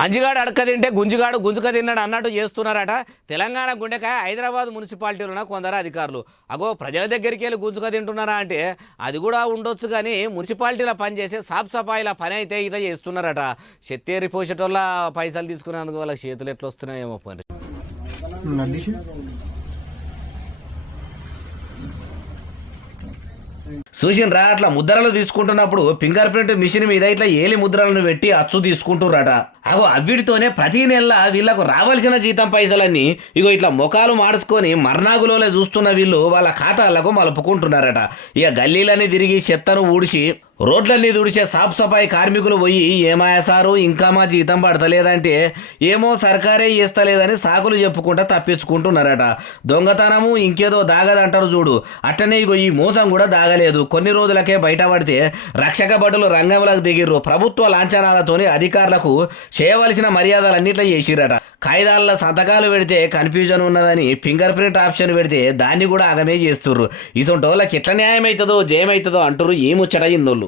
అంజిగాడు అడక తింటే గుంజిగాడు గుంజుక తిన్నాడు అన్నట్టు చేస్తున్నారట. తెలంగాణ గుండెకాయ హైదరాబాద్ మున్సిపాలిటీలోన కొందరు అధికారులు అగో ప్రజల దగ్గరికి వెళ్ళి గుంజుక తింటున్నారా అంటే అది కూడా ఉండొచ్చు, కానీ మున్సిపాలిటీలో పనిచేసే సాఫ్ సఫాయిల పని అయితే ఇట్లా చేస్తున్నారట. చెత్తేరి పోసేటోళ్ళ పైసలు తీసుకునేందుకు వాళ్ళ చేతులు ఎట్లా వస్తున్నాయేమో పని. చూసినరా అట్లా ముద్రలు తీసుకుంటున్నప్పుడు ఫింగర్ ప్రింట్ మిషన్ మీద ఇట్లా ఏలి ముద్రలను పెట్టి అచ్చు తీసుకుంటున్నారట. అగో అవిటితోనే ప్రతి నెల వీళ్ళకు రావాల్సిన జీతం పైసలన్నీ ఇగో ఇట్లా ముఖాలు మార్చుకొని మర్నాగులోనే చూస్తున్న వీళ్ళు వాళ్ళ ఖాతాలకు మలుపుకుంటున్నారట. ఇక గల్లీలన్నీ తిరిగి చెత్తను ఊడిసి రోడ్లన్నీ తుడిచే సాఫ్ సఫాయి కార్మికులు పోయి ఏమాయా సారు ఇంకా మా జీతం పడతలేదంటే ఏమో సర్కారే ఇస్తలేదని సాకులు చెప్పుకుంటా తప్పించుకుంటున్నారట. దొంగతనము ఇంకేదో దాగదంటారు చూడు, అట్టనే ఇగో ఈ మోసం కూడా దాగలేదు. కొన్ని రోజులకే బయటపడితే రక్షక భటులు రంగంలోకి దిగిర్రు. ప్రభుత్వ లాంఛనాలతోని అధికారులకు చేయవలసిన మర్యాదలన్నిట్లో చేసిరట. కాయిదాల సంతకాలు పెడితే కన్ఫ్యూజన్ ఉన్నదని ఫింగర్ ప్రింట్ ఆప్షన్ పెడితే దాన్ని కూడా ఆగమే చేస్తుర్రు. ఇసొంటి వాళ్ళకి ఎట్లా న్యాయం అవుతుందో జయమవుతుందో అంటారు ఈ ముచ్చట ఇన్నోళ్ళు.